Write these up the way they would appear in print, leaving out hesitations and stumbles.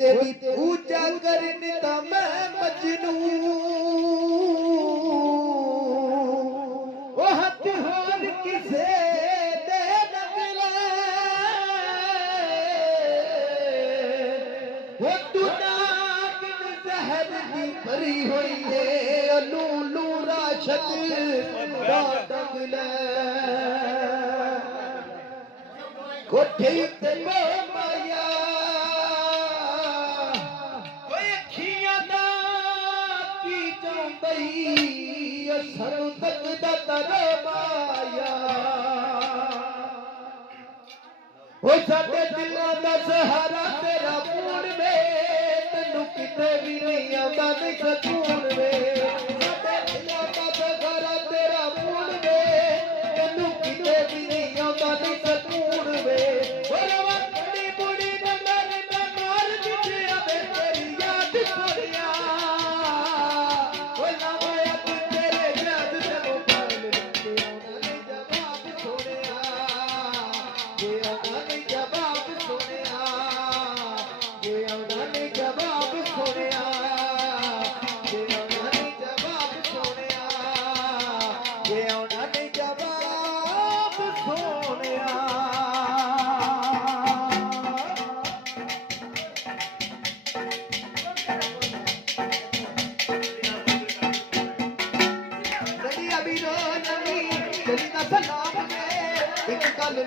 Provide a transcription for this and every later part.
तेरी पूजा करनी ता मैं मजनू वो हथ होर किसे दे नगले वो तू ना बिन जहर दी भरी हुई है लूलू राशद दा डगले कोठे ते माया सरदक दा तरमाया ओ साडे दिलां दा सहारा तेरा पूण वे तैनू किते भी नहीं आंदा नहीं सकून वे साडे दिलां दा सहारा तेरा पूण वे तैनू किते भी नहीं आंदा नहीं सकून वे ओ रवा बड़ी बड़ी नंबर में मार दिते आवे तेरी याद सोनिया ओ लावा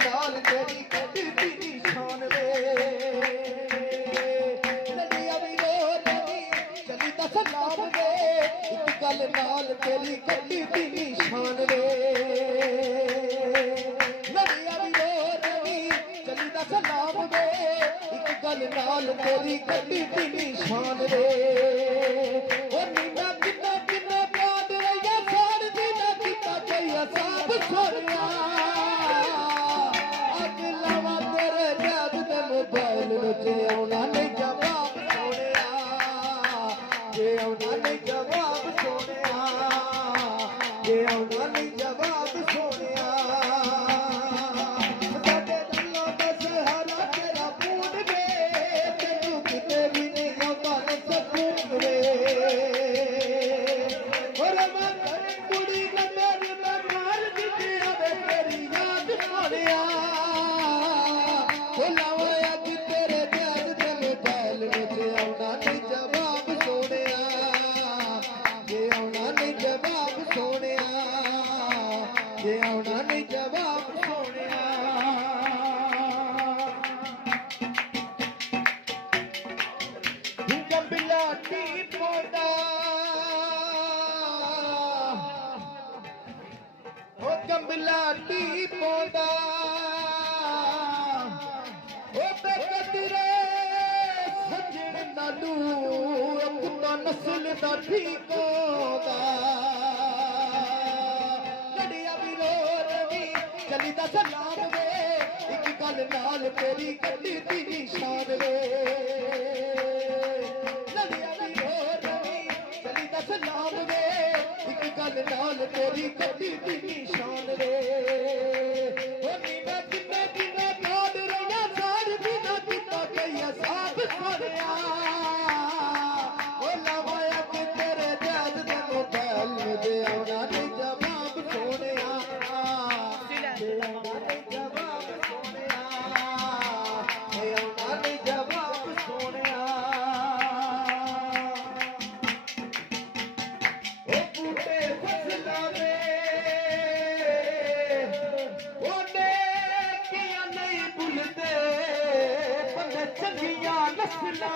नाल तेरी कदती निशान वे नदिया भी रो नदी चली दा सलाम वे एक गल नाल तेरी कदती निशान वे नदिया भी रो नदी चली दा सलाम वे एक गल नाल तेरी कदती निशान वे ओ नीना कितना कितना प्यार रैया साड़ दीना कितना चाहिए साथ सोनिया जे आउना नहीं जवाब सोनिया जे आउना नहीं जवाब सोनिया जे आउना नहीं जवाब सोनिया साडे दिलों दा सहारा तेरा पूण वे तैनू किते भी नहीं आंदा न सकून वे और मैं कुड़ी न मेरी मैं मार दिते आवे तेरी याद सोनिया ओ लावा कंबलाटी पौधा ओ बेकतरे सजन नालू कुत्ता नस्ल दा ठीक होगा लड़िया भी रो रवी चली दा सलाम वे एक गल नाल तेरी कदी दी निशान वे लड़िया भी रो रवी चली दा सलाम वे एक गल नाल तेरी कदी दी निशान वे ओ नीना किन्ने किन्ने याद रैया सार बिना किता कहिया साथ सोनिया ओ लावाया कि तेरे जाद दे मोबाइल दे आउना नहीं जवाब सोनिया दे आउना नहीं जवाब सोनिया दे आउना नहीं जवाब सोनिया ओ बूटे फसला में चंगिया नस्लां